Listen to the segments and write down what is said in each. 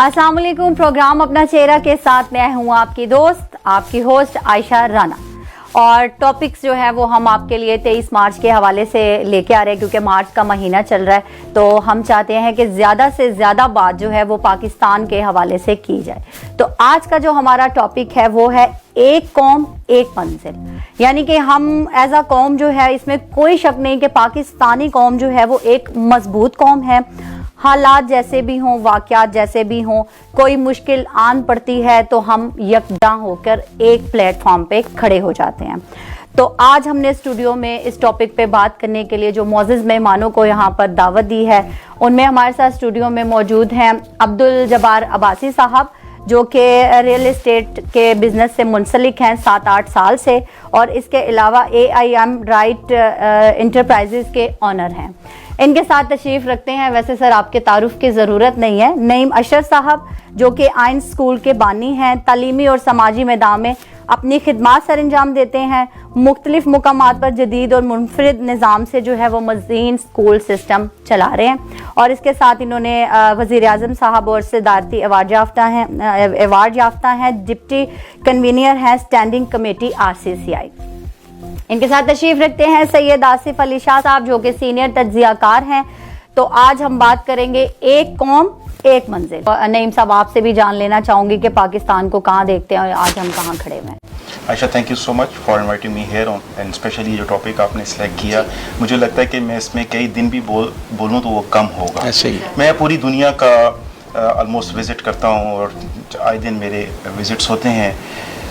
अस्सलाम वालेकुम। प्रोग्राम अपना चेहरा के साथ मैं हूँ आपकी दोस्त, आपकी होस्ट आयशा राना। और टॉपिक्स जो है वो हम आपके लिए 23 मार्च के हवाले से लेके आ रहे हैं, क्योंकि मार्च का महीना चल रहा है तो हम चाहते हैं कि ज़्यादा से ज़्यादा बात जो है वो पाकिस्तान के हवाले से की जाए। तो आज का जो हमारा टॉपिक है वो है एक कौम एक मंजिल, यानी कि हम एज अ कौम जो है, इसमें कोई शक नहीं कि पाकिस्तानी कौम जो है वो एक मजबूत कौम है। हालात जैसे भी हों, वाक़यात जैसे भी हों, कोई मुश्किल आन पड़ती है तो हम यकजा होकर एक प्लेटफॉर्म पे खड़े हो जाते हैं। तो आज हमने स्टूडियो में इस टॉपिक पे बात करने के लिए जो मोअज़्ज़ज़ मेहमानों को यहाँ पर दावत दी है, उनमें हमारे साथ स्टूडियो में मौजूद हैं अब्दुल जब्बार अब्बासी साहब, जो कि रियल एस्टेट के बिज़नेस से मुंसलिक हैं 7-8 साल से, और इसके अलावा AIM राइट इंटरप्राइजेज़ के ऑनर हैं। इनके साथ तशरीफ़ रखते हैं, वैसे सर आपके तारुफ की ज़रूरत नहीं है, नईम अशर साहब, जो कि आइन स्कूल के बानी हैं, तालीमी और समाजी मैदान में अपनी खिदमात सर अंजाम देते हैं। मुख्तलिफ मुकामात पर जदीद और मुनफरिद निज़ाम से जो है वो मज़ीन स्कूल सिस्टम चला रहे हैं। और इसके साथ इन्होंने वज़ीर आज़म साहब और सदारती अवार्ड याफ्ता हैं, डिप्टी कन्वीनर हैं स्टैंडिंग कमेटी RCCI। इनके साथ तशरीफ रखते हैं सैयद आसिफ अली शाह साहब, जो कि सीनियर तज्ज़ियाकार हैं। तो आज हम बात करेंगे एक कौम एक मंजिल। नईम साहब, आपसे भी जान लेना चाहूंगी कि पाकिस्तान को कहाँ देखते हैं और आज हम कहाँ खड़े हुए हैं। Ayesha, thank you so much for inviting me here and specially जो टॉपिक आपने सिलेक्ट किया, मुझे लगता है कि मैं इसमें कई दिन भी बोलूँ तो वो कम होगा। ऐसे ही मैं पूरी दुनिया का ऑलमोस्ट विज़िट करता हूँ और आए दिन मेरे विज़िट्स होते हैं।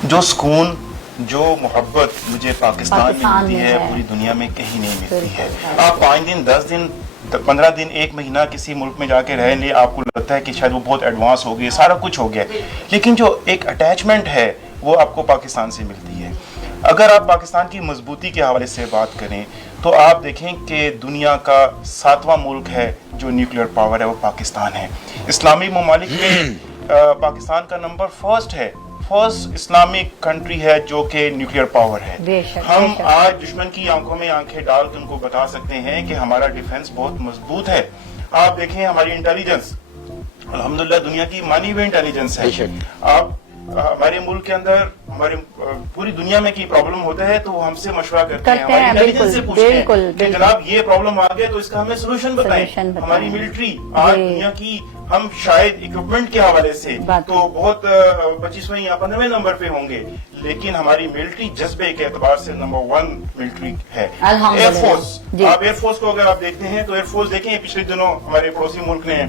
जो सुकून, जो मोहब्बत मुझे पाकिस्तान में मिलती है, पूरी दुनिया में कहीं नहीं मिलती है। आप 5 दिन, 10 दिन, 15 दिन, 1 महीना किसी मुल्क में जाके रह ले, आपको लगता है कि शायद वो बहुत एडवांस हो गए, सारा कुछ हो गया, लेकिन जो एक अटैचमेंट है वो आपको पाकिस्तान से मिलती है। अगर आप पाकिस्तान की मजबूती के हवाले से बात करें तो आप देखें कि दुनिया का 7वां मुल्क है जो न्यूक्लियर पावर है, वो पाकिस्तान है। इस्लामी ममालिक में पाकिस्तान का नंबर फर्स्ट इस्लामिक कंट्री है जो कि न्यूक्लियर पावर है। हम आज दुश्मन की आंखों में आंखें डाल के उनको बता सकते हैं कि हमारा डिफेंस बहुत मजबूत है। आप देखें हमारी इंटेलिजेंस, अल्हम्दुलिल्लाह दुनिया की मानी हुई इंटेलिजेंस है। आप हमारे मुल्क के अंदर, हमारे पूरी दुनिया में की प्रॉब्लम होता है तो वो हमसे मशवरा करते हैं, हमारी इंटेलिजेंस से पूछते हैं कि जनाब ये प्रॉब्लम आ गया तो इसका हमें सोल्यूशन बताएं। हमारी मिलिट्री आज दुनिया की, हम शायद इक्विपमेंट के हवाले से तो बहुत 25वें या 15वें नंबर पे होंगे, लेकिन हमारी मिलिट्री जज्बे के एतबार से नंबर 1 मिलिट्री है। एयरफोर्स, आप एयरफोर्स को अगर आप देखते हैं तो एयरफोर्स देखें, पिछले दिनों हमारे पड़ोसी मुल्क ने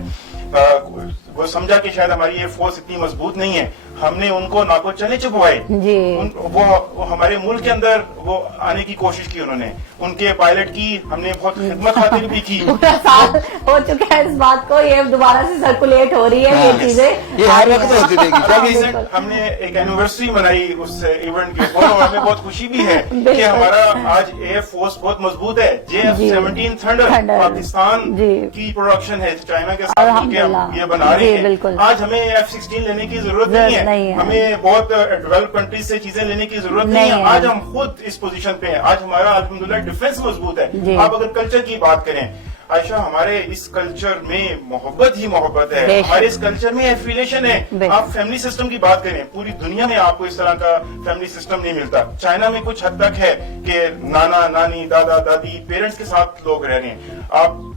वो समझा कि शायद हमारी एयरफोर्स इतनी मजबूत नहीं है, हमने उनको नाको चने चुपवाए, वो हमारे मुल्क के अंदर वो आने की कोशिश की, उन्होंने उनके पायलट की हमने बहुत खिदमत खातिर भी की। पूरा साल हो चुका है इस बात को, ये दोबारा से सर्कुलेट हो रही है ये चीजें, ये हर वक्त होती रहेगी। हमने एक एनिवर्सरी मनाई उस इवेंट के ऊपर और हमें बहुत खुशी भी है कि हमारा आज एयरफोर्स बहुत मजबूत है। JF-17 थंडर पाकिस्तान की प्रोडक्शन है, चाइना के साथ ये बना रहे हैं। आज हमें F-16 लेने की जरूरत नहीं है, हमें बहुत डेवलप कंट्रीज से चीजें लेने की जरूरत नहीं है। आज हम खुद इस पोजीशन पे हैं, आज हमारा अल्हम्दुलिल्लाह डिफेंस मजबूत है। आप अगर कल्चर की बात करें आयशा, हमारे इस कल्चर में मोहब्बत ही मोहब्बत है, हमारे इस कल्चर में एफिलिएशन है। आप फैमिली सिस्टम की बात करें, पूरी दुनिया में आपको इस तरह का फैमिली सिस्टम नहीं मिलता। चाइना में कुछ हद तक है कि नाना नानी, दादा दादी, पेरेंट्स के साथ लोग रह रहे हैं।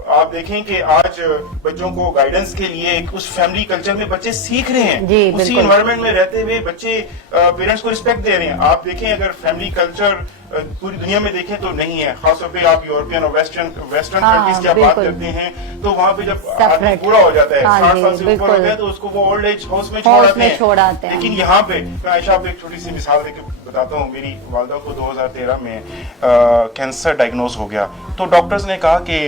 आप देखें कि आज बच्चों को गाइडेंस के लिए उस फैमिली कल्चर में बच्चे सीख रहे हैं, उसी एनवायरनमेंट में रहते हुए बच्चे पेरेंट्स को रिस्पेक्ट दे रहे हैं। आप देखें अगर फैमिली कल्चर पूरी दुनिया में देखें तो नहीं है, खासतौर पे आप यूरोपियन और वेस्टर्न कंट्रीज की आप बात करते हैं तो वहाँ पे जब आदमी पूरा हो जाता है, 60 साल से ऊपर होता है, तो उसको वो ओल्ड एज हाउस में छोड़ाते हैं। लेकिन यहाँ पे मैं आयशा आपको एक छोटी सी मिसाल देकर बताता हूँ। मेरी वालदा को 2013 में कैंसर डायग्नोज हो गया, तो डॉक्टर्स ने कहा कि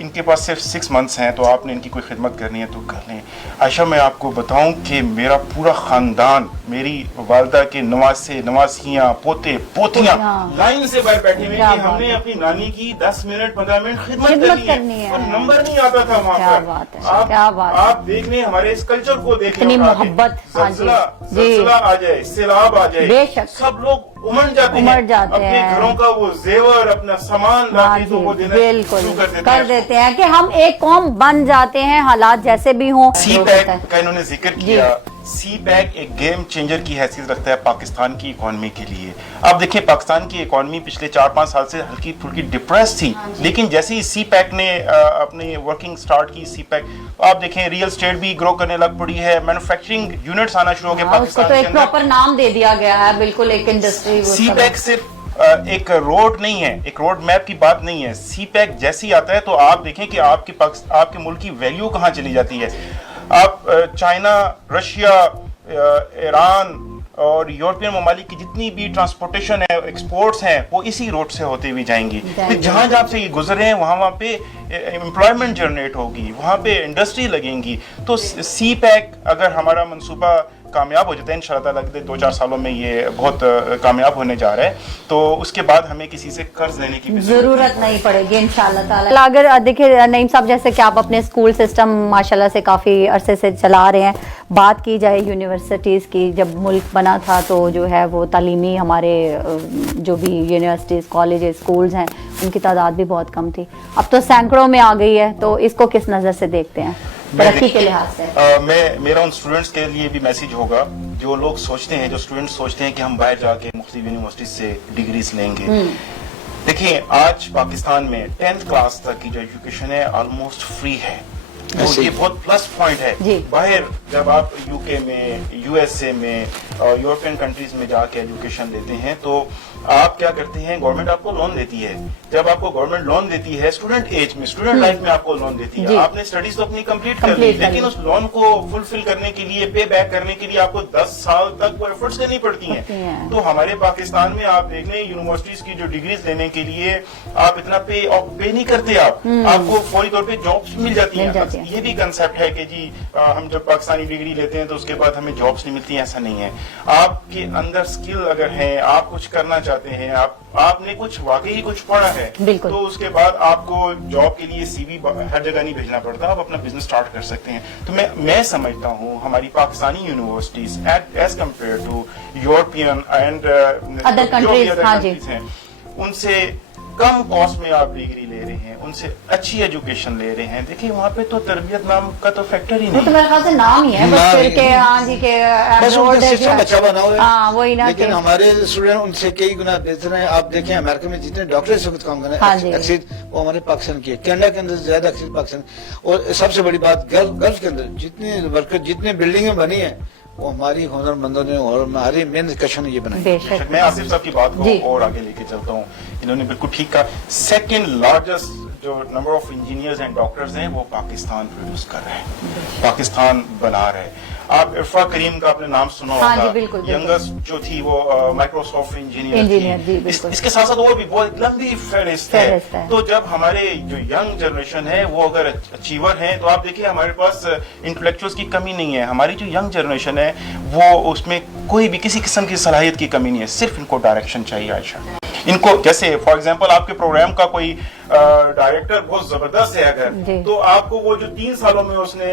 इनके पास सिर्फ 6 मंथ्स हैं, तो आपने इनकी कोई खिदमत करनी है तो कर लें। आयशा, मैं आपको बताऊं कि मेरा पूरा खानदान, मेरी वालदा के नवासे, नवासियाँ, पोते पोतियाँ हाँ। लाइन से बाहर बैठे हुए क्या कि बात हमने है। अपनी नानी की 10 मिनट 15 मिनट खिदमत खिदमत करनी करनी है है। और नंबर नहीं आता था वहाँ क्या पर। बात है, क्या बात है। आप देख लें हमारे इस कल्चर को देख लें, इतनी उठा के। मोहब्बत, हाँ जी, जी। ज़लज़ला आ जाए, सैलाब आ जाए, बेशक। सब लोग उमड़ जाते उमड़ हैं, जाते अपने हैं। घरों का वो जेवर अपना सामान हाँ लाके जी, तो वो देना बिल्कुल शुरू कर देते हैं कि हम एक कौम बन जाते हैं, हालात जैसे भी हों। सी पैक का इन्होंने जिक्र किया। सी पैक एक गेम चेंजर की हैसियत रखता है पाकिस्तान की इकोनॉमी के लिए। अब देखिए पाकिस्तान की इकोनॉमी पिछले 4-5 साल से हल्की फुल्की डिप्रेस थी, लेकिन जैसे ही सी पैक ने अपनी वर्किंग स्टार्ट की, सी पैक आप देखें रियल एस्टेट भी ग्रो करने लग पड़ी है, मैन्युफैक्चरिंग यूनिट्स आना शुरू हो गए उसको पाकिस्तान तो के एक अंदर। प्रॉपर नाम दे दिया गया है, बिल्कुल एक इंडस्ट्री। सी पैक सिर्फ एक रोड नहीं है, एक रोड मैप की बात नहीं है। सी पैक जैसे ही आता है तो आप देखें कि आपके मुल्क की वैल्यू कहाँ चली जाती है। आप चाइना, रशिया, ईरान और यूरोपियन ममालिक की जितनी भी ट्रांसपोर्टेशन है, एक्सपोर्ट्स हैं, वो इसी रोड से होते हुए जाएंगी। तो जहाँ जहाँ से ये गुजरे हैं वहाँ पे एम्प्लॉयमेंट जनरेट होगी, वहाँ पे इंडस्ट्री लगेंगी। तो सी पैक अगर हमारा मंसूबा कामयाब हो जाता है, इंशाअल्लाह लगते 2-4 सालों में ये बहुत कामयाब होने जा रहा है, तो उसके बाद हमें किसी से कर्ज लेने की भी जरूरत नहीं पड़ेगी इंशाअल्लाह ताला। अगर देखिए नईम साहब, जैसे कि आप अपने स्कूल सिस्टम माशाल्लाह से काफ़ी अरसे से चला रहे हैं, बात की जाए यूनिवर्सिटीज़ की, जब मुल्क बना था तो जो है वो तालीमी हमारे जो भी यूनिवर्सिटीज़, कॉलेजेस, स्कूल्स हैं, उनकी तादाद भी बहुत कम थी, अब तो सैकड़ों में आ गई है। तो इसको किस नज़र से देखते हैं तरक्की के लिहाज से? मेरा उन स्टूडेंट्स के लिए भी मैसेज होगा जो लोग सोचते हैं, जो स्टूडेंट्स सोचते हैं कि हम बाहर जाके मुख्तलिफ यूनिवर्सिटी से डिग्रीज लेंगे। देखिए आज पाकिस्तान में 10th क्लास तक की जो एजुकेशन है ऑलमोस्ट फ्री है, तो ये बहुत प्लस पॉइंट है। बाहर जब आप यूके में, यूएसए में और यूरोपियन कंट्रीज में जाके एजुकेशन लेते हैं तो आप क्या करते हैं, गवर्नमेंट आपको लोन देती है। जब आपको गवर्नमेंट लोन देती है स्टूडेंट एज में, स्टूडेंट लाइफ में आपको लोन देती है, आपने स्टडीज तो अपनी कंप्लीट कर ली, लेकिन उस लोन को फुलफिल करने के लिए, पे बैक करने के लिए आपको 10 साल तक वो एफर्ट्स करनी पड़ती हैं। तो हमारे पाकिस्तान में आप देख लें यूनिवर्सिटीज की जो डिग्रीज लेने के लिए आप इतना पे नहीं करते, आपको फौरी तौर पर जॉब्स मिल जाती हैं। ये भी कंसेप्ट है कि जी हम जब पाकिस्तानी डिग्री लेते हैं तो उसके बाद हमें जॉब्स नहीं मिलती, ऐसा नहीं है। आपके अंदर स्किल अगर है, आप कुछ करना चाहते हैं, आपने कुछ वाकई कुछ पढ़ा है, तो उसके बाद आपको जॉब के लिए सीवी हर जगह नहीं भेजना पड़ता, आप अपना बिजनेस स्टार्ट कर सकते हैं। तो मैं समझता हूँ हमारी Pakistani universities as compare to European and other countries हैं, उनसे कम कॉस्ट में आप डिग्री ले रहे हैं, उनसे अच्छी एजुकेशन ले रहे हैं। देखिए वहाँ पे तो तरबियत नाम का तो फैक्टर ही नहीं, तो मेरे ख्याल से नाम ही है बस फिर के, हाँ जी के सिस्टम अच्छा बना हुआ है। हाँ वही ना, लेकिन हमारे स्टूडेंट उनसे कई गुना बेहतर हैं। आप देखें अमेरिका में जितने डॉक्टर इस वक्त काम कर रहे हैं अक्सर वो हमारे पाकिस्तान की है, कनाडा के अंदर ज्यादा अक्सर पाकिस्तान। और सबसे बड़ी बात गल्फ के अंदर जितने वर्कर, जितने बिल्डिंगें बनी है वो हमारी हुनरमंदों ने और हमारी मेहनत कशों ने ये बनाई। मैं आसिफ साहब की बात को और आगे लेके चलता हूँ, इन्होंने बिल्कुल ठीक कहा। सेकंड लार्जेस्ट जो number of engineers and doctors हैं वो पाकिस्तान प्रोड्यूस कर रहे हैं, पाकिस्तान बना रहे हैं। आप इरफा करीम का आपने नाम सुना होगा, यंगेस्ट जो थी वो माइक्रोसॉफ्ट इंजीनियर थी। इसके साथ साथ और भी बहुत लंबी फहरिस्त है। तो जब हमारे जो यंग जनरेशन है वो अगर अचीवर हैं तो आप देखिए हमारे पास इंटेलेक्चुअल्स की कमी नहीं है। हमारी जो यंग जनरेशन है वो उसमें कोई भी किसी किस्म की सलाहियत की कमी नहीं है, सिर्फ इनको डायरेक्शन चाहिए। आयशा, इनको जैसे फॉर एग्जांपल आपके प्रोग्राम का कोई डायरेक्टर बहुत जबरदस्त है अगर, तो आपको वो जो 3 सालों में उसने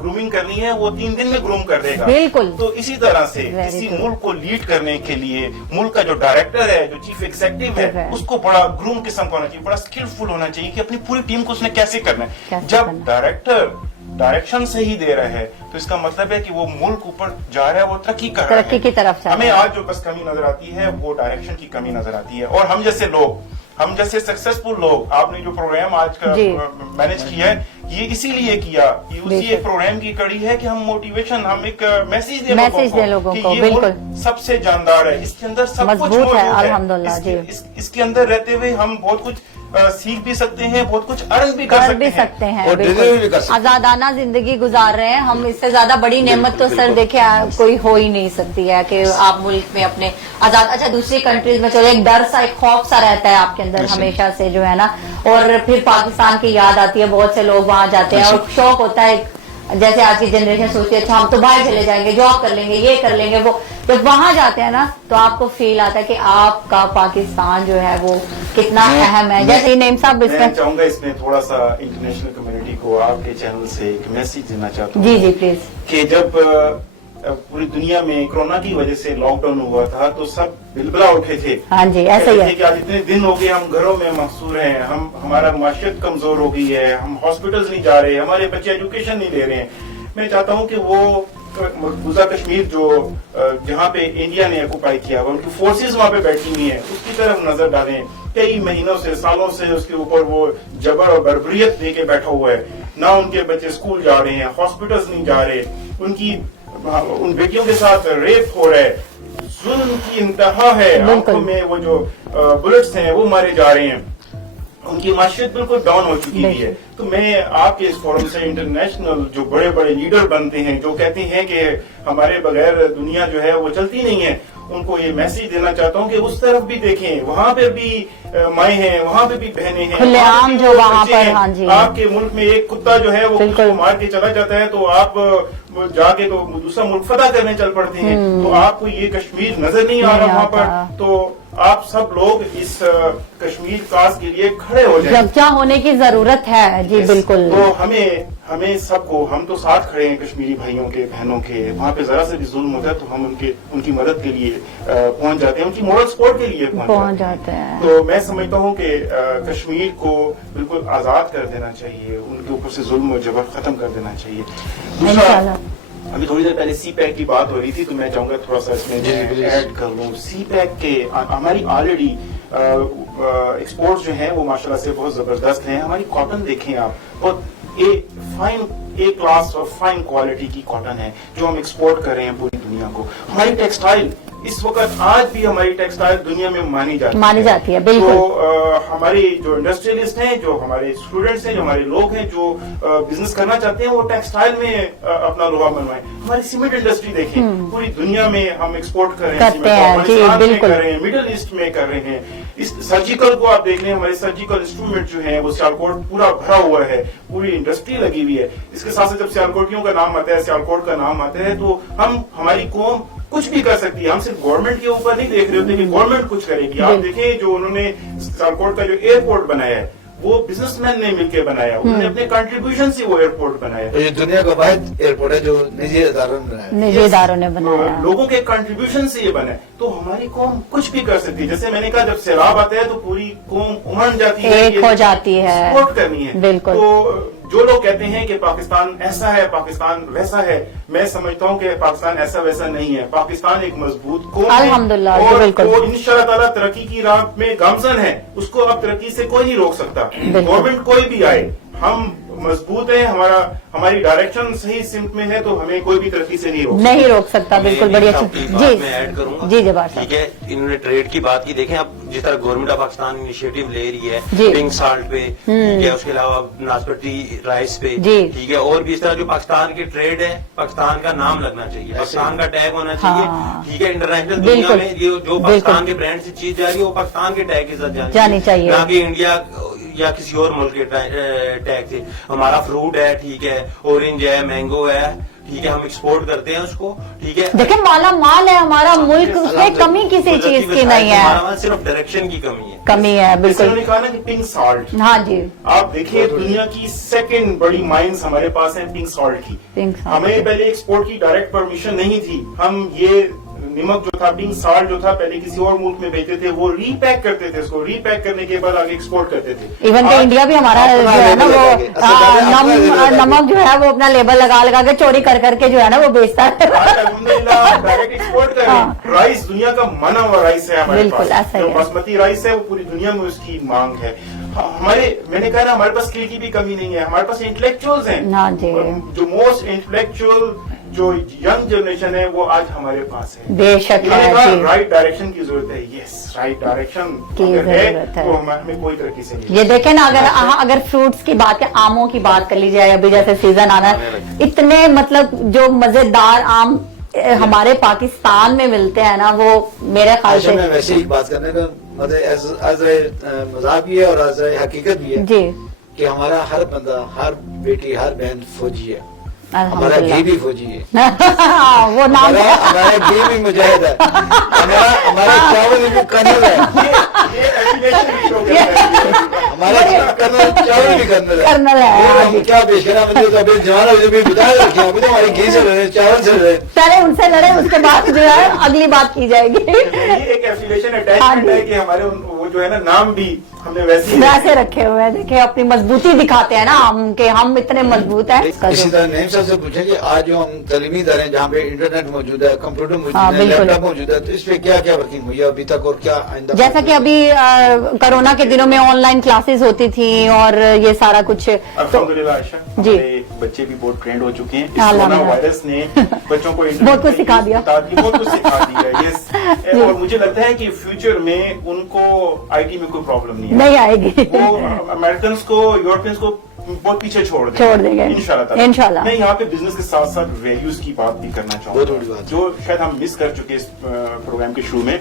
ग्रूमिंग करनी है वो 3 दिन में ग्रूम कर देगा। बिल्कुल। तो इसी तरह से किसी मुल्क को लीड करने के लिए मुल्क का जो डायरेक्टर है, जो चीफ एग्जीक्यूटिव है, उसको बड़ा ग्रूम किस्म का होना चाहिए, बड़ा स्किलफुल होना चाहिए कि अपनी पूरी टीम को उसने कैसे करना है। जब डायरेक्टर डायरेक्शन सही दे रहा है तो इसका मतलब है कि वो मुल्क ऊपर जा रहा है, वो तरक्की कर रहा है, तरक्की की तरफ। हमें आज जो बस कमी नजर आती है वो डायरेक्शन की कमी नजर आती है। और हम जैसे लोग, हम जैसे सक्सेसफुल लोग, आपने जो प्रोग्राम आज का मैनेज किया है ये इसीलिए किया, ये उसी एक प्रोग्राम की कड़ी है कि हम मोटिवेशन, हम एक मैसेज दे लोगों को कि ये सबसे जानदार है, इसके अंदर सब कुछ मौजूद है, अल्हम्दुलिल्लाह। इसके अंदर रहते हुए हम बहुत कुछ सीख भी सकते हैं, बहुत कुछ अर्न भी कर सकते हैं और डिलीवर भी कर सकते हैं। आजादाना जिंदगी गुजार रहे हैं हम, इससे ज्यादा बड़ी नेमत तो सर देखे कोई हो ही नहीं सकती है कि आप मुल्क में अपने आजाद। अच्छा, दूसरी कंट्रीज में चलो एक डर सा, एक खौफ सा रहता है आपके अंदर हमेशा से जो है ना, और फिर पाकिस्तान की याद आती है, बहुत से लोग वहां जाते हैं और शौक होता है जैसे आज की जनरेशन सोचती है अच्छा हम तो बाहर चले जाएंगे, जॉब कर लेंगे, ये कर लेंगे, वो जब वहां जाते हैं ना तो आपको फील आता है कि आपका पाकिस्तान जो है वो कितना अहम है। जैसे नेम साहब मैं चाहूंगा इसमें थोड़ा सा इंटरनेशनल कम्युनिटी को आपके चैनल से एक मैसेज देना चाहता हूँ। जी जी प्लीज। कि जब पूरी दुनिया में कोरोना की वजह से लॉकडाउन हुआ था तो सब बिलबला उठे थे। हाँ जी ऐसा ही है कि आज इतने दिन हो गए हम घरों में महसूर हैं, हमारा माशियत कमजोर हो गई है, हम हॉस्पिटल्स नहीं जा रहे, हमारे बच्चे एजुकेशन नहीं ले रहे हैं। मैं चाहता हूँ कि वो मकबूजा कश्मीर जो जहाँ पे इंडिया ने ऑक्युपाई किया हुआ, उनकी फोर्सेस वहाँ पे बैठी हुई हैं, उसकी तरफ नजर डालें। कई महीनों से सालों से उसके ऊपर वो जबर और बर्बरियत लेके बैठा हुआ है, ना उनके बच्चे स्कूल जा रहे हैं, हॉस्पिटल्स नहीं जा रहे, उन बेटियों के साथ रेप हो रहा है, जुल्म की इंतहा है, आंखों में वो जो बुलेट्स हैं वो मारे जा रहे हैं, उनकी माशियत बिल्कुल डाउन हो चुकी हुई है। तो मैं आपके इस फोरम से इंटरनेशनल जो बड़े बड़े लीडर बनते हैं, जो कहते हैं कि हमारे बगैर दुनिया जो है वो चलती नहीं है, उनको ये मैसेज देना चाहता हूँ कि उस तरफ भी देखें, वहाँ पे भी माएँ हैं, वहाँ पे भी बहनें हैं, खुलेआम जो वहाँ पर। हाँ जी आपके मुल्क में एक कुत्ता जो है वो उसको मार के चला जाता है तो आप जाके तो दूसरा मुल्क फतह करने चल पड़ते हैं। तो आपको ये कश्मीर नजर नहीं आ रहा वहाँ पर, तो आप सब लोग इस कश्मीर काज के लिए खड़े हो जाएं। यकजा होने की जरूरत है। जी बिल्कुल। तो हमें सबको, हम तो साथ खड़े हैं कश्मीरी भाइयों के बहनों के, वहाँ पे जरा से भी जुल्म होता है तो हम उनकी मदद के लिए पहुंच जाते हैं, उनकी मॉरल सपोर्ट के लिए पहुंच जाते हैं। तो मैं समझता हूँ कि कश्मीर को बिल्कुल आजाद कर देना चाहिए, उनके ऊपर से जुल्म और जबर खत्म कर देना चाहिए। दूसरा, अभी थोड़ी देर पहले सी पैक की बात हो रही थी तो मैं चाहूंगा थोड़ा सा इसमें ऐड कर लूँ। सी पैक के हमारी ऑलरेडी एक्सपोर्ट्स जो हैं वो माशाल्लाह से बहुत जबरदस्त हैं। हमारी कॉटन देखें आप, बहुत ए क्लास और फाइन क्वालिटी की कॉटन है जो हम एक्सपोर्ट कर रहे हैं पूरी दुनिया को। हमारी टेक्सटाइल इस वक्त आज भी हमारी टेक्सटाइल दुनिया में मानी जाती है बिल्कुल। तो हमारे जो इंडस्ट्रियलिस्ट हैं, जो हमारे स्टूडेंट्स हैं, जो हमारे लोग हैं जो बिजनेस करना चाहते हैं वो टेक्सटाइल में अपना लोहा बनवाएं। हमारी सीमेंट इंडस्ट्री देखें, पूरी दुनिया में हम एक्सपोर्ट कर रहे हैं, अफगानिस्तान में कर रहे हैं, मिडिल ईस्ट में कर रहे हैं। इस सर्जिकल को आप देख लें, हमारे सर्जिकल इंस्ट्रूमेंट जो है वो सियालकोट पूरा भरा हुआ है, पूरी इंडस्ट्री लगी हुई है। इसके साथ साथ जब सियालकोटियों का नाम आता है, सियालकोट का नाम आता है तो हमारी कौम कुछ भी कर सकती है। हम सिर्फ गवर्नमेंट के ऊपर नहीं देख रहे होते कि गवर्नमेंट कुछ करेगी। आप देखें जो उन्होंने सियालकोट का जो एयरपोर्ट बनाया है वो बिजनेसमैन ने मिलकर बनाया, उन्होंने अपने कंट्रीब्यूशन से वो एयरपोर्ट बनाया। ये दुनिया का वाहिद एयरपोर्ट है जो निजी इदारों ने बनाया, लोगों के कंट्रीब्यूशन से ये बना है। तो हमारी कौम कुछ भी कर सकती है। जैसे मैंने कहा, जब सैलाब आता है तो पूरी कौम उमड़ जाती है, एक हो जाती है, सपोर्ट करनी है। बिल्कुल। तो जो लोग कहते हैं कि पाकिस्तान ऐसा है, पाकिस्तान वैसा है, मैं समझता हूँ कि पाकिस्तान ऐसा वैसा नहीं है। पाकिस्तान एक मजबूत कौम है और इंशाअल्लाह ताला तरक्की की राह में गामजन है, उसको अब तरक्की से कोई नहीं रोक सकता। गवर्नमेंट कोई भी आए, हम मजबूत है, हमारी डायरेक्शन सही सिमत में है तो हमें कोई भी तरक्की से नहीं रोक सकता। बिल्कुल बढ़िया जी, मैं ऐड करूंगा। जी जबार साहब, ठीक है, इन्होंने ट्रेड की बात की। देखें अब जिस तरह गवर्नमेंट ऑफ पाकिस्तान इनिशिएटिव ले रही है पिंक साल्ट पे, ठीक है, उसके अलावा नाशपाती राइस पे, ठीक है, और भी इस तरह जो पाकिस्तान की ट्रेड है, पाकिस्तान का नाम लगना चाहिए, पाकिस्तान का टैग होना चाहिए। ठीक है, इंटरनेशनल दुनिया में जो पाकिस्तान के ब्रांड से चीज जा रही है वो पाकिस्तान के टैग के साथ जानी चाहिए, ना कि इंडिया या किसी और मुल्क के टैग से। हमारा फ्रूट है, ठीक है, ऑरेंज है, मैंगो है, ठीक है, हम एक्सपोर्ट करते हैं उसको, ठीक है। देखिए माला माल है हमारा मुल्क, उसमें कमी किसी चीज की नहीं है, हमारा सिर्फ डायरेक्शन की कमी है। बिल्कुल। उन्होंने कहा ना कि पिंक सॉल्ट, हाँ जी, आप देखिए दुनिया की सेकंड बड़ी माइंस हमारे पास है पिंक सॉल्ट की। हमें पहले एक्सपोर्ट की डायरेक्ट परमिशन नहीं थी। हम ये नमक जो था, पिंक साल्ट जो था, पहले किसी और मुल्क में भेजते थे, वो रीपैक करते थे, उसको रीपैक करने के बाद आगे एक्सपोर्ट करते थे। इवन कि इंडिया भी हमारा जो है ना वो नमक जो है वो अपना लेबल लगा के चोरी कर करके जो है ना वो बेचता है। डायरेक्ट एक्सपोर्ट कर रहे हैं। राइस दुनिया का माना हुआ राइस है हमारे पास, जो बासमती राइस है वो पूरी दुनिया में उसकी मांग है। मैंने कहा ना, हमारे पास स्किल की भी कमी नहीं है, हमारे पास इंटेलेक्चुअल्स हैं। जो मोस्ट इंटेलेक्चुअल जो यंग जनरेशन है वो आज हमारे पास है। बेशक राइट डायरेक्शन की जरूरत है। यस, राइट डायरेक्शन की जरूरत है तो हमें कोई तरक्की से नहीं। ये देखें ना, अगर फ्रूट्स की बात है, आमों की बात कर ली जाए, अभी जैसे सीजन आना है, इतने मतलब जो मजेदार आम हमारे पाकिस्तान में मिलते हैं ना, वो मेरे ख्याल से वैसे ही बात करने का मतलब मजाक भी है और हकीकत भी है जी, कि हमारा हर बंदा, हर बेटी, हर बहन फौजी है। हमारा घी भी फौजी है, वो नाम हमारा घी भी मुजाहिद है, हमारा चावल भी कर्नल है, हमारा चावल भी कर्नल है। हम क्या पेश करें, मतलब अभी जमाना भी बता रखे, अभी तो हमारी घी से लड़े, चावल से लड़े, पहले उनसे लड़े, उसके बाद जो है अगली बात की जाएगी। ये एक एफिलिएशन अटैचमेंट है कि हमारे वो जो है ना नाम भी हमने वैसे रखे हुए हैं। देखिए अपनी मजबूती दिखाते हैं ना हम, कि हम इतने मजबूत हैं। इसी तरह नईम साहब से पूछें कि आज जो हम तालीमी इदारे हैं जहाँ पे इंटरनेट मौजूद है, कंप्यूटर मौजूद है, लैपटॉप मौजूद है, तो इस पे क्या क्या वर्किंग हुई है अभी तक और क्या आइंदा? जैसा कि अभी कोरोना के दिनों में ऑनलाइन क्लासेस होती थी और ये सारा कुछ, अल्हम्दुलिल्लाह आयशा, जी, हमारे बच्चे भी बहुत ट्रेंड हो चुके हैं। इस कोरोना वायरस ने बच्चों को बहुत कुछ सिखा दिया, बहुत कुछ सिखा दिया। यस, और मुझे लगता है कि फ्यूचर में उनको आईटी में कोई प्रॉब्लम नहीं आएगी। वो अमेरिकन को, यूरोपियंस को बहुत पीछे छोड़ देंगे इंशाल्लाह। मैं यहाँ पे बिजनेस के साथ साथ वैल्यूज की बात भी करना चाहूँगा, जो शायद हम मिस कर चुके इस प्रोग्राम के शुरू में।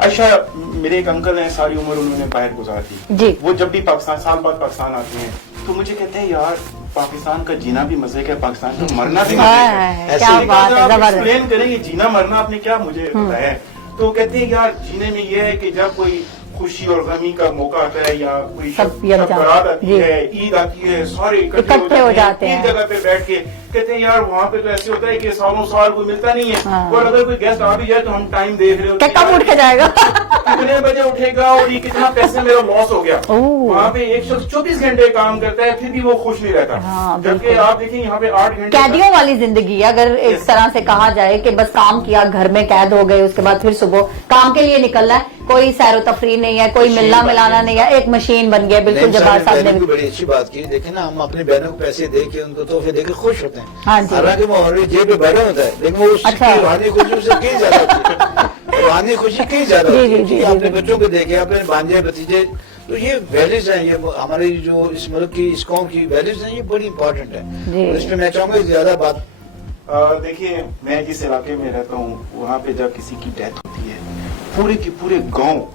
अच्छा, मेरे एक अंकल हैं, सारी उम्र उन्होंने बाहर गुजारी जी। वो जब भी पाकिस्तान, साल बाद पाकिस्तान आते हैं तो मुझे कहते हैं यार पाकिस्तान का जीना भी मजे का, पाकिस्तान का मरना भी मजे का। क्या बात है, जबरदस्त। एक्सप्लेन करेंगे जीना मरना आपने क्या मुझे बताया। तो कहते हैं यार जीने में ये है कि जब कोई खुशी और गमी का मौका आता है या कोई बारात आती है, ईद आती है, सारे इकट्ठे हो जाते हैं एक जगह पे बैठ के। कहते हैं यार वहाँ पे तो ऐसे होता है कि सालों साल कोई मिलता नहीं है, और अगर कोई गेस्ट आ भी जाए तो हम टाइम देख रहे होते हैं कब उठ के जाएगा, कितने बजे उठेगा और ये कितना पैसे मेरा लॉस हो गया। वहाँ पे एक शख्स 24 घंटे काम करता है फिर भी वो खुश नहीं रहता, जबकि आप देखें यहाँ पे 8 घंटे कैदियों वाली जिंदगी। अगर इस तरह से कहा जाए कि बस काम किया, घर में कैद हो गए, उसके बाद फिर सुबह काम के लिए निकलना है, कोई सैरो तफरी नहीं है, कोई मिलना मिलाना नहीं है, एक मशीन बन गया। बिल्कुल जब्बार साहब ने भी बड़ी अच्छी बात की। देखे ना, हम अपनी बहनों को पैसे दे के उनको तोहफे दे के खुश होते हैं, हालांकि वो हमारी जेब में बैठा होता है, लेकिन वो उसकी रूहानी खुशी उससे कहीं ज्यादा होती है, रूहानी खुशी कहीं ज्यादा होती है। अपने बच्चों को देखे, अपने भांजे भतीजे, तो ये वैल्यूज हैं, ये हमारी जो इस मुल्क की, इस कौम की वैल्यूज हैं, ये बड़ी इंपॉर्टेंट है। इसमें मैं चाहूंगा ज्यादा बात। देखिए, मैं जिस इलाके में रहता हूँ वहाँ पे जब किसी की डेथ होती है, पूरे के पूरे गांव,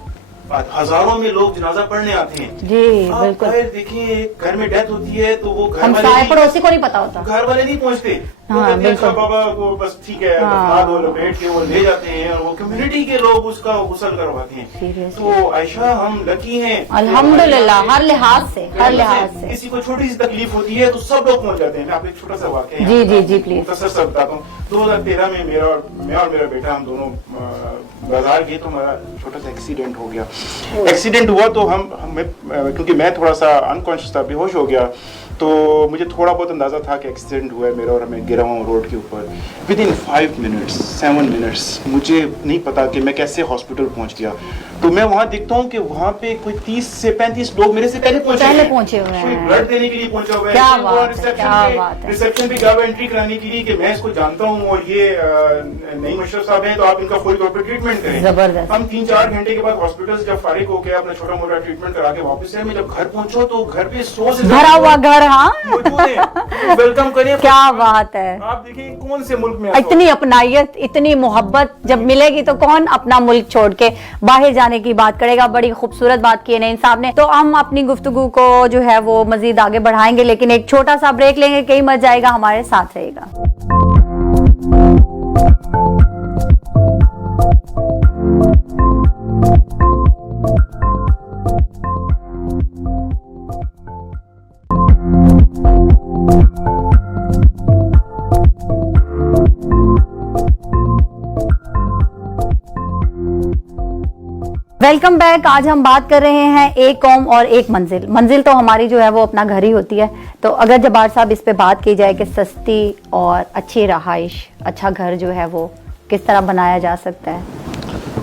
हजारों में लोग जनाजा पढ़ने आते हैं जी। बिल्कुल देखिए, घर में डेथ होती है तो वो घर वाले, पड़ोसी को नहीं पता होता, घर वाले नहीं पहुँचते। बिल्कुल बाबा वो बस ठीक है, दफना दो, लपेट के वो ले जाते हैं और वो कम्युनिटी के लोग उसका गुस्ल करवाते हैं। तो आयशा हम लकी हैं अल्हम्दुलिल्लाह, हर लिहाज से, हर लिहाज से। किसी को छोटी सी तकलीफ होती है तो सब लोग पहुंच जाते हैं। मैं आपको एक छोटा सा वाकया जी जी जी प्लीज मुख्तसर सा बताता हूँ। 2013 में मैं और मेरा बेटा, हम दोनों बाजार गए तो हमारा छोटा सा एक्सीडेंट हो गया। एक्सीडेंट हुआ तो क्योंकि मैं थोड़ा सा अनकॉन्शियस था, बेहोश हो गया, तो मुझे थोड़ा बहुत अंदाजा था कि एक्सीडेंट हुआ है मेरा और मैं गिरा हूँ रोड के ऊपर। विद इन 5 मिनट्स 7 मिनट्स मुझे नहीं पता कि मैं कैसे हॉस्पिटल पहुँच गया। तो मैं वहाँ देखता हूँ कि वहाँ पे कोई 30 से 35 लोग मेरे से पहले पहुँचे हुए हैं, ब्लड देने के लिए पहुँचा हुआ है, रिसेप्शन पे जावा एंट्री कराने के लिए कि मैं इसको जानता हूँ और ये नईम अशरफ साहब हैं तो आप इनका फुल तौर पर ट्रीटमेंट करें। हम 3-4 घंटे के बाद हॉस्पिटल से जब फारिग होकर अपना छोटा मोटा ट्रीटमेंट करा के वापस आए, मैं जब घर पहुंचो तो घर पे 100 से भरा हुआ घर, हाँ वेलकम करिए। क्या बात है, आप देखिए कौन से मुल्क में इतनी अपनाइयत, इतनी मोहब्बत जब मिलेगी तो कौन अपना मुल्क छोड़ के बाहर जाने की बात करेगा। बड़ी खूबसूरत बात की है नईम साहब ने। तो हम अपनी गुफ्तगू को जो है वो मजीद आगे बढ़ाएंगे, लेकिन एक छोटा सा ब्रेक लेंगे, कहीं मत जाएगा, हमारे साथ रहेगा। Welcome back. आज हम बात कर रहे हैं एक कौम और एक मंजिल। मंजिल तो हमारी जो है वो अपना घर ही होती है। तो अगर जब्बार साहब इस पे बात की जाए कि सस्ती और अच्छी रहाइश, अच्छा घर जो है वो किस तरह बनाया जा सकता है?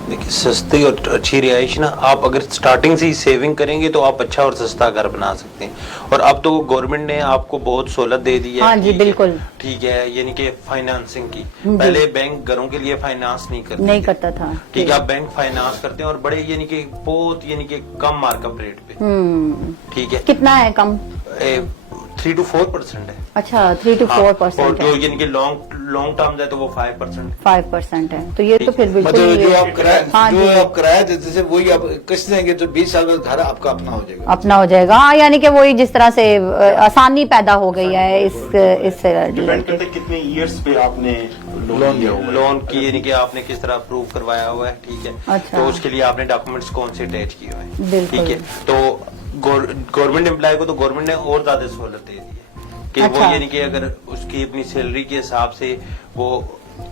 देखिए, सस्ती और अच्छी रिहाइश ना, आप अगर स्टार्टिंग से ही सेविंग करेंगे तो आप अच्छा और सस्ता घर बना सकते हैं। और अब तो गवर्नमेंट ने आपको बहुत सहूलत दे दी है। हाँ जी बिल्कुल, ठीक है, यानी कि फाइनेंसिंग की। पहले बैंक घरों के लिए फाइनेंस नहीं करता था। ठीक है, आप बैंक फाइनेंस करते हैं और बड़े यानी कि बहुत यानी कि कम मार्कअप रेट पे। ठीक है, कितना है कम? 3 to 4% है। अच्छा 3 to 4%। और जो यानी कि लॉन्ग टर्म है तो वो 5%। 5% है, तो ये तो फिर बिल्कुल मतलब जो ये- आप किराया हाँ जो जी, आप किराया देते थे वही आप किस्त देंगे तो 20 साल बाद घर आपका अपना हो जाएगा। अपना हो जाएगा। हाँ, यानी कि वही जिस तरह से आसानी पैदा हो गई है इस डिपेंड करता है कितने ईयर्स पे आपने लोन लिया हुआ है। लोन की यानी कि आपने किस तरह अप्रूव करवाया हुआ है, ठीक है। अच्छा। तो उसके लिए आपने डॉक्यूमेंट्स कौन से अटैच किए हुए हैं, बिल्कुल। ठीक है। तो गवर्नमेंट एम्प्लॉय को तो गवर्नमेंट ने और ज्यादा सहूलत दे दी है कि अच्छा। वो यानी कि अगर उसकी अपनी सैलरी के हिसाब से वो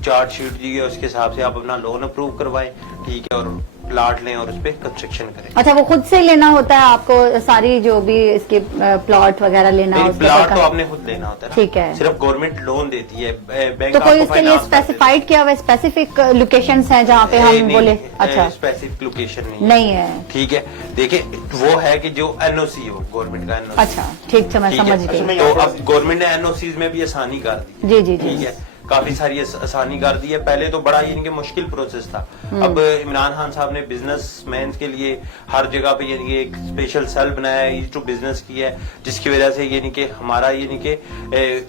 चार्ट शीट दी है उसके हिसाब से आप अपना लोन अप्रूव करवाएं, ठीक है, और प्लाट लें और उस पर कंस्ट्रक्शन करें। अच्छा, वो खुद से लेना होता है आपको सारी जो भी इसके प्लॉट वगैरह लेना नहीं, उसके प्लाट ऊपर तो का- आपने खुद लेना होता है ना। ठीक है। सिर्फ गवर्नमेंट लोन देती है, बैंक तो कोई आपको उसके लिए finance कर देती है। स्पेसिफाइड किया हुआ स्पेसिफिक लोकेशंस हैं जहाँ पे हम बोले? अच्छा, स्पेसिफिक लोकेशन नहीं है। ठीक है। देखिए वो है कि जो एनओसी हो गवर्नमेंट का एनओसी। अच्छा, ठीक है, मैं समझ ठीक गई। है। तो अब गवर्नमेंट ने एनओसीज में भी आसानी कर दी। जी, जी, जी। ठीक है, काफी सारी आसानी कर दी है। पहले तो बड़ा यानी कि मुश्किल प्रोसेस था। अब इमरान खान साहब ने बिजनेसमैन के लिए हर जगह पे यानी कि एक स्पेशल सेल बनाया है, टू बिजनेस किया है, जिसकी वजह से यानी कि हमारा यानी कि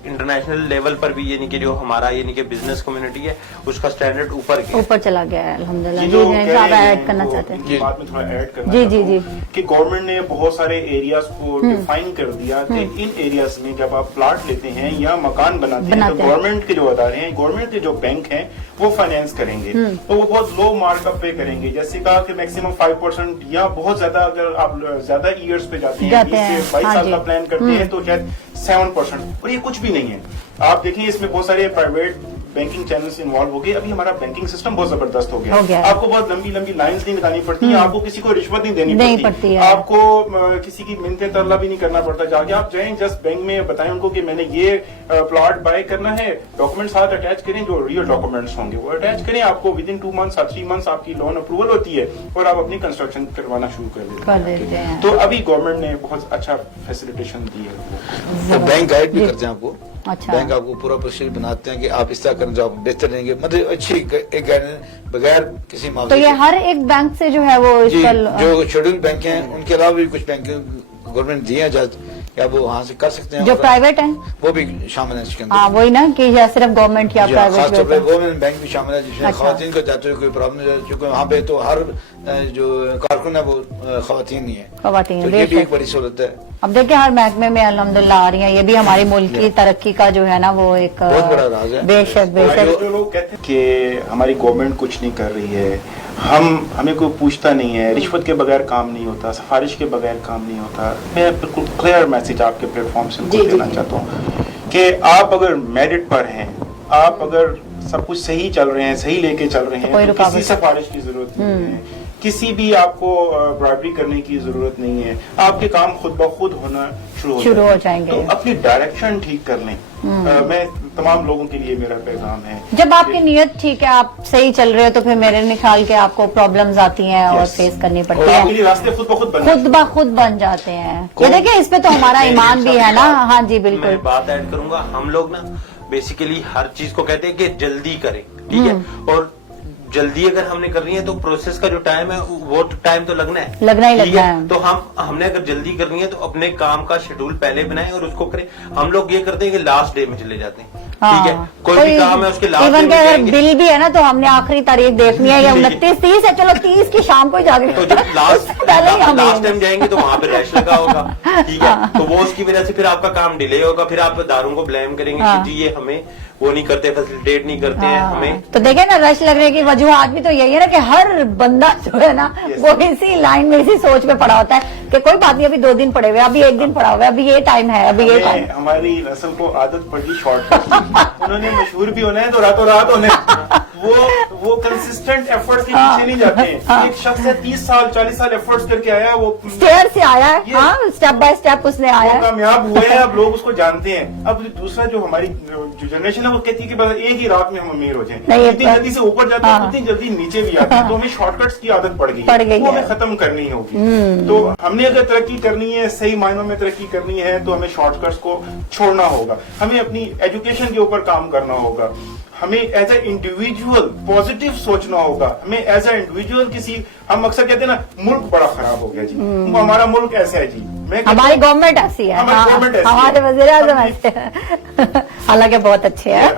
इंटरनेशनल लेवल पर भी यानी कि जो हमारा यानी कि बिजनेस कम्युनिटी है उसका स्टैंडर्ड ऊपर गया। ऊपर चला गया है अल्हम्दुलिल्लाह। ये जी, जो मैं कह आप रहे हैं, ऐड करना वो चाहते हैं? इनकी बात में थोड़ा ऐड करना जी, चाहता जी, हूं कि गवर्नमेंट ने बहुत सारे एरियाज को डिफाइन कर दिया कि इन एरियाज में जब आप प्लाट लेते हैं या मकान बनाते हैं तो हैं। गवर्नमेंट के जो अदारे हैं, गवर्नमेंट के जो बैंक हैं वो फाइनेंस करेंगे, तो वो बहुत लो मार्कअप पे करेंगे। जैसे कहा कि मैक्सिमम 5% या बहुत ज्यादा, अगर आप ज्यादा ईयर्स पे जाते हैं 20 से 22 हाँ साल जी। का प्लान करते हैं तो शायद 7%, और ये कुछ भी नहीं है। आप देखिए इसमें बहुत सारे प्राइवेट बैंकिंग चैनल्स इन्वॉल्व हो गए। अभी हमारा बैंकिंग सिस्टम बहुत जबरदस्त हो गया। आपको बहुत लंबी लंबी लाइंस नहीं लगानी पड़ती है, आपको किसी को रिश्वत नहीं देनी पड़ती है, आपको किसी की मिन्नतें तरला भी नहीं करना पड़ता। जाके आप जाएं जस्ट बैंक में बताएं उनको कि मैंने ये प्लॉट बाय करना है, डॉक्यूमेंट्स साथ अटैच करें, जो रियल डॉक्यूमेंट्स होंगे वो अटैच करें। आपको विद इन 2 मंथ्स और 3 मंथ्स आपकी लोन अप्रूवल होती है और आप अपनी कंस्ट्रक्शन करवाना शुरू कर देते हैं। तो अभी गवर्नमेंट ने बहुत अच्छा फैसिलिटेशन दी है। तो बैंक गाइड भी करते हैं आपको। अच्छा। बैंक आपको पूरा प्रोसीजर बनाते हैं कि आप इस तरह करें जो आप बेहतर रहेंगे, मतलब अच्छी एक गाइडेंस बगैर किसी तो मामले ये के। हर एक बैंक से जो है वो जी, इसका जो शेड्यूल बैंक हैं उनके अलावा भी कुछ बैंक गवर्नमेंट दिए इजाजत या वो वहाँ से कर सकते हैं। जो प्राइवेट है वो भी शामिल है इसके अंदर। हाँ, वही ना कि या सिर्फ गवर्नमेंट या जी हाँ, प्राइवेट खासतौर पर वुमेन बैंक भी शामिल है जिसमें अच्छा। खवातीन को जाते हुए कोई प्रॉब्लम नहीं है, क्योंकि वहाँ पे तो हर जो कारकुन है वो खवातीन ही है। खवातीन, तो ये भी बेशक। एक बड़ी सहूलत है। अब देखिए हर महकमे में अल्हम्दुलिल्लाह आ रही हैं, ये भी हमारी मुल्क की तरक्की का जो है ना वो एक बहुत बड़ा राज है। बेशक बेशक। जो लोग कहते हैं कि हमारी गवर्नमेंट कुछ नहीं कर रही है, हमें कोई पूछता नहीं है, रिश्वत के बगैर काम नहीं होता, सिफारिश के बगैर काम नहीं होता, मैं बिल्कुल क्लियर मैसेज आपके प्लेटफॉर्म से उनको देना चाहता हूँ कि आप अगर मेरिट पर हैं, आप अगर सब कुछ सही चल रहे हैं, सही लेके चल रहे हैं, तो किसी सिफारिश की जरूरत नहीं है, किसी भी आपको ब्राइबरी करने की जरूरत नहीं है, आपके काम खुद ब खुद होना शुरू हो जाएंगे। तो अपनी डायरेक्शन ठीक कर लें। मैं तमाम लोगों के लिए मेरा पैगाम है, जब आपकी नीयत ठीक है, आप सही चल रहे हो, तो फिर मेरे निकाल के आपको प्रॉब्लम्स आती हैं और फेस करनी पड़ती है, आपके लिए रास्ते खुद ब खुद बन जाते हैं। ये देखिए इस पे तो हमारा ईमान भी है ना। हाँ जी बिल्कुल। मैं बात ऐड करूंगा, हम लोग ना बेसिकली हर चीज को कहते हैं कि जल्दी करें, ठीक है, और जल्दी अगर हमने करनी है तो प्रोसेस का जो टाइम है वो टाइम तो लगना है, लगना है। तो हमने अगर जल्दी करनी है तो अपने काम का शेड्यूल पहले बनाएं और उसको करें। हम लोग ये करते हैं कि लास्ट डे में चले जाते हैं, ठीक है, कोई भी काम है उसके लास्ट डे इवन में अगर जाएंगे। बिल भी है ना तो हमने आखिरी तारीख देखनी है या 29 30 है, चलो 30 की शाम को जाके तो जब लास्ट टाइम जाएंगे तो वहां पे रश लगा होगा, ठीक है, तो वो उसकी वजह से फिर आपका काम डिले होगा, फिर आप दारों को ब्लेम करेंगे कि जी ये हमें वो नहीं करते, फैसिलिटेट नहीं करते हैं हमें। तो देखे ना रश लगने की वजूहात भी तो यही है ना कि हर बंदा जो है ना वो इसी लाइन में इसी सोच में पड़ा होता है कि कोई बात नहीं, अभी 2 दिन पड़े हुए, अभी 1 दिन पड़ा हुआ है, अभी ये टाइम है, अभी ये टाइम। हमारी नस्ल को आदत पड़ी शॉर्टकट की। उन्होंने मशहूर भी होना है तो रातों रात होना है। वो कंसिस्टेंट एफर्ट्स के पीछे नहीं जाते हैं। एक शख्स है 30 साल 40 साल एफर्ट्स करके आया, वो स्टेयर से आया है, हाँ, स्टेप बाय स्टेप उसने आया, कामयाब हुए हैं, अब लोग उसको जानते हैं। अब दूसरा जो हमारी जो जनरेशन है वो कहती है कि बस एक ही रात में हम अमीर हो जाएंगे, जितनी जल्दी से ऊपर जाते हैं उतनी जल्दी नीचे भी आते हैं। तो हमें शॉर्टकट्स की आदत पड़ गई है, वो हमें खत्म करनी होगी। तो हमने अगर तरक्की करनी है, सही मायनों में तरक्की करनी है, तो हमें शॉर्टकट्स को छोड़ना होगा, हमें अपनी एजुकेशन के ऊपर काम करना होगा, हमें एज ए इंडिविजुअल पॉजिटिव सोचना होगा, हमें एज ए इंडिविजुअल हम अक्सर कहते हैं ना मुल्क बड़ा खराब हो गया जी, हमारा मुल्क ऐसा है जी, हमारी गवर्नमेंट ऐसी है, हमारे वज़ीर-ए-आज़म ऐसे हैं, हालांकि बहुत अच्छे हैं।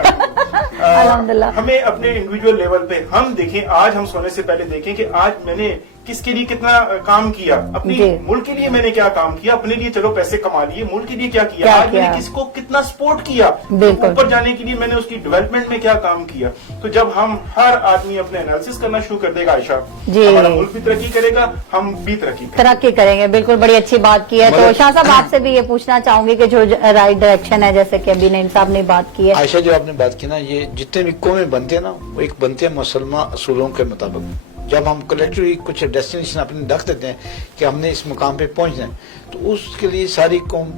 अल्हम्दुलिल्लाह। हमें अपने इंडिविजुअल लेवल पे हम देखें, आज हम सोने से पहले देखें कि आज मैंने किसके लिए कितना काम किया, अपनी जी। मुल्क के लिए मैंने क्या काम किया, अपने लिए चलो पैसे कमा लिए, मुल्क के लिए क्या किया, क्या आज किया? मैंने किसको कितना सपोर्ट किया, बिल्कुल। ऊपर जाने के लिए मैंने उसकी डेवलपमेंट में क्या काम किया। तो जब हम हर आदमी अपने एनालिसिस करना शुरू कर देगा आयशा, जी। हमारा मुल्क भी तरक्की करेगा, हम भी तरक्की करेंगे। बिल्कुल, बड़ी अच्छी बात की है। तो शाह साहब आपसे भी ये पूछना चाहूंगी कि जो राइट डायरेक्शन है, जैसे कि अभी नईम साहब ने बात की है। आयशा, जो आपने बात की ना, ये जितने भी कौमें बनते हैं ना, वो एक बनते हैं मुसलमान असूलों के मुताबिक। जब हम कलेक्टिवली कुछ डेस्टिनेशन अपने रख देते हैं कि हमने इस मुकाम पे पहुंचना है, तो उसके लिए सारी कौम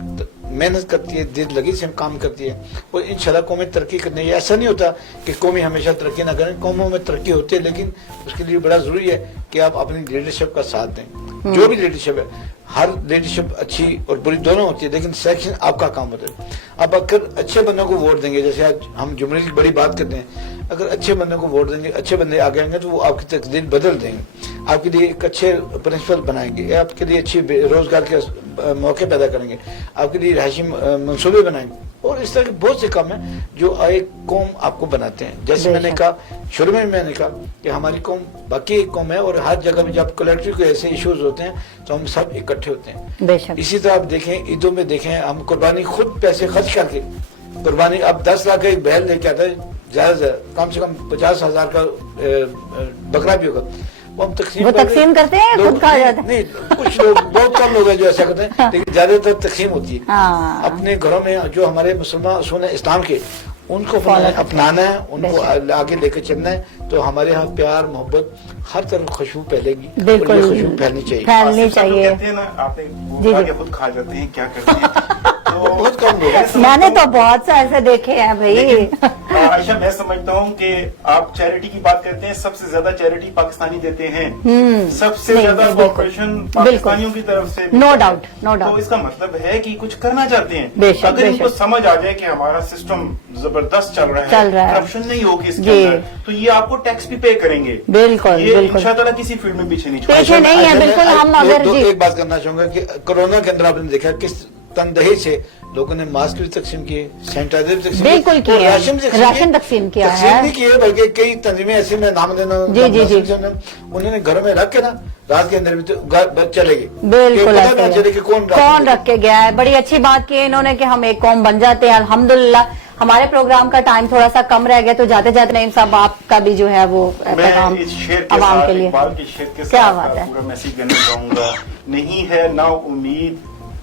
मेहनत करती है, दिल लगी से काम करती है, और इंशाल्लाह कौमें तरक्की करने। ऐसा नहीं होता कि कौमें हमेशा तरक्की ना करें, कौमों में तरक्की होती है, लेकिन उसके लिए बड़ा जरूरी है कि आप अपनी लीडरशिप का साथ दें। जो भी लीडरशिप है, हर लीडरशिप अच्छी और बुरी दोनों होती है, लेकिन सिलेक्शन आपका काम होता है। आप अगर अच्छे बंदों को वोट देंगे, जैसे आज हम जुमले की बड़ी बात करते हैं, अगर अच्छे बंदों को वोट देंगे, अच्छे बंदे आगे आएंगे, तो वो आपकी तकदीर बदल देंगे, आपके लिए एक अच्छे प्रिंसिपल बनाएंगे, आपके लिए अच्छी रोजगार के मौके पैदा करेंगे, आपके लिए रिहायशी मंसूबे बनाएंगे, और इस तरह के बहुत से काम हैं जो एक कौम आपको बनाते हैं। जैसे मैंने कहा शुरू में, मैंने कहा कि हमारी कौम बाकी एक कौम है, और हर जगह में जब कलेक्टिव के ऐसे इश्यूज होते हैं तो हम सब इकट्ठे होते हैं। बेशक। इसी तरह आप देखें, ईदों में देखें, हम कुर्बानी खुद पैसे खर्च करके कुर्बानी, अब 10 लाख का एक बैल लेके आता है, ज्यादा से कम 50,000 का बकरा भी होगा, वो हम तकसीम करते हैं, खुद खा जाते हैं। नहीं, कुछ लोग, बहुत कम लोग हैं जो ऐसा करते हैं, लेकिन ज्यादातर तकसीम होती है। हाँ। अपने घरों में जो हमारे मुसलमान असूल है इस्लाम के, उनको अपनाना है, उनको आगे लेकर चलना है, तो हमारे यहाँ प्यार मोहब्बत हर तरफ खुशबू फैलेगी। बिल्कुल, खुशबू फैलनी चाहिए। फैलनी चाहिए। कहते हैं ना, आपने खुद खा जाते हैं, क्या करते हैं तो बहुत कम लोग हैं। मैंने तो बहुत से ऐसे देखे हैं भाई। आयशा, मैं समझता हूँ कि आप चैरिटी की बात करते हैं, सबसे ज्यादा चैरिटी पाकिस्तानी देते हैं, सबसे नहीं, ज्यादा बिल्कुल। कॉर्पोरेशन पाकिस्तानियों की तरफ से। No doubt, no doubt. तो इसका मतलब है कि कुछ करना चाहते हैं। बेशक, अगर इनको बेशक। समझ आ जाए कि हमारा सिस्टम जबरदस्त चल रहा है, करप्शन नहीं होगी इसके जी। अंदर, तो ये आपको टैक्स भी पे करेंगे। बिल्कुल, ये बिल्कुल। इंशाअल्लाह किसी फील्ड में पीछे नहीं पीछे छोड़ेंगे। नहीं है, बिल्कुल। हम अगर जी एक बात करना चाहूंगा कि कोरोना के अंदर आपने देखा किस तनदही से लोगों ने मास्क भी तकसीम किए, सैनिटाइजर भी तकसीम बिल्कुल किए, और राशन तकसीम किया है। तकसीम नहीं किए, बल्कि कई तंजीमें ऐसी, मैं नाम लेना, जी, जी, जी। उन्होंने घरों में रख के ना, रात के अंदर भी तो चले गए। बिल्कुल, पता नहीं चले कि कौन रख के गया है। बड़ी अच्छी बात की है इन्होंने कि हम एक कौम बन जाते हैं। अल्हम्दुलिल्लाह। हमारे प्रोग्राम का टाइम थोड़ा सा कम रह गया, तो जाते जाते नईम साहब आपका भी जो है वो पैगाम मैं इस शेर के आवाम साथ, के लिए। इकबाल के शेर के क्या साथ बात है? पूरा मैसेज देना चाहूंगा। नहीं है ना उम्मीद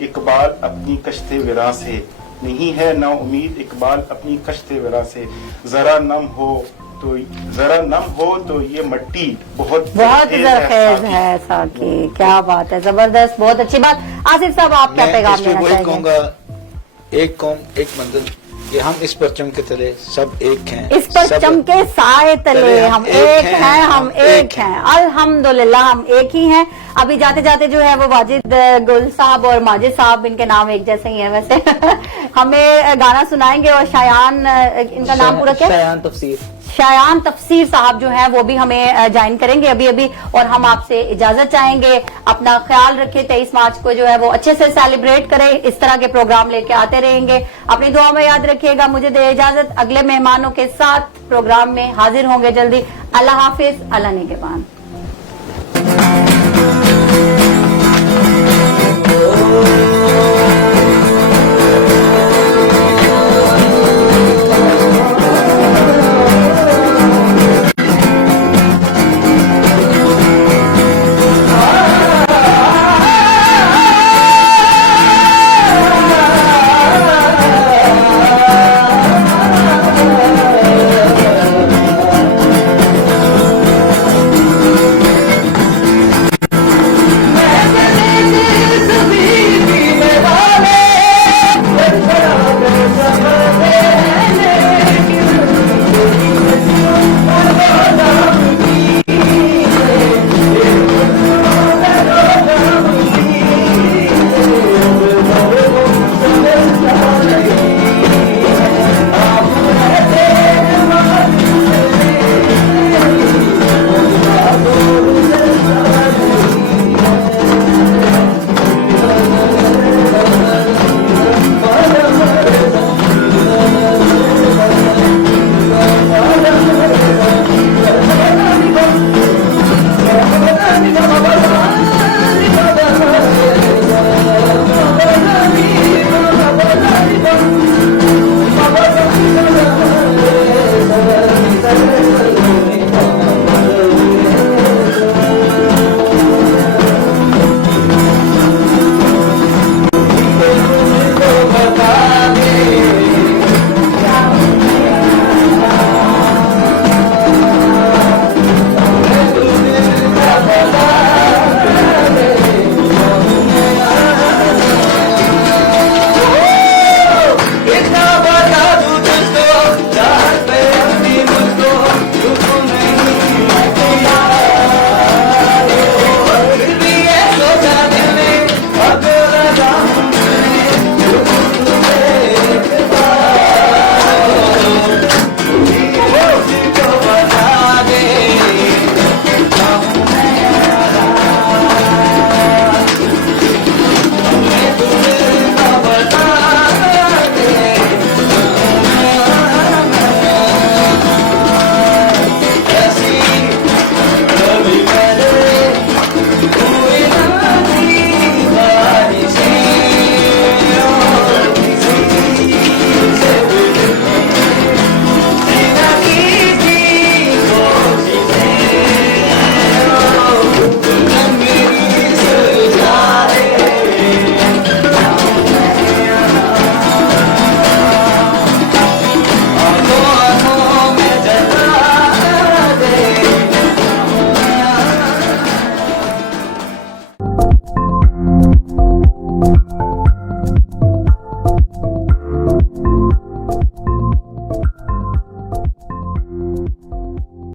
इकबाल अपनी कश्ते विरा से, नहीं है ना उम्मीद इकबाल अपनी कश्ते विरा से, जरा नम हो तो ये मट्टी बहुत जरखेज है साकी। क्या बात है, जबरदस्त, बहुत अच्छी बात। आसिफ साहब, आप क्या पैगाम देना चाहेंगे? कहूँगा, एक कौम एक मंजिल, कि हम इस परचम के तले सब एक हैं, इस परचम के साए तले हम एक हैं, हम एक हैं। अल्हम्दुलिल्लाह, हम एक ही हैं। अभी जाते जाते जो है वो वाजिद गुल साहब और माजिद साहब, इनके नाम एक जैसे ही हैं वैसे हमें गाना सुनाएंगे, और शायान, इनका नाम पूरा क्या? शायान तफसीर साहब जो है वो भी हमें ज्वाइन करेंगे अभी अभी। और हम आपसे इजाजत चाहेंगे। अपना ख्याल रखें। 23 मार्च को जो है वो अच्छे से सेलिब्रेट करें। इस तरह के प्रोग्राम लेके आते रहेंगे। अपनी दुआ में याद रखिएगा। मुझे दे इजाजत। अगले मेहमानों के साथ प्रोग्राम में हाजिर होंगे जल्दी। अल्लाह हाफिज, अल्लाह निगहबान।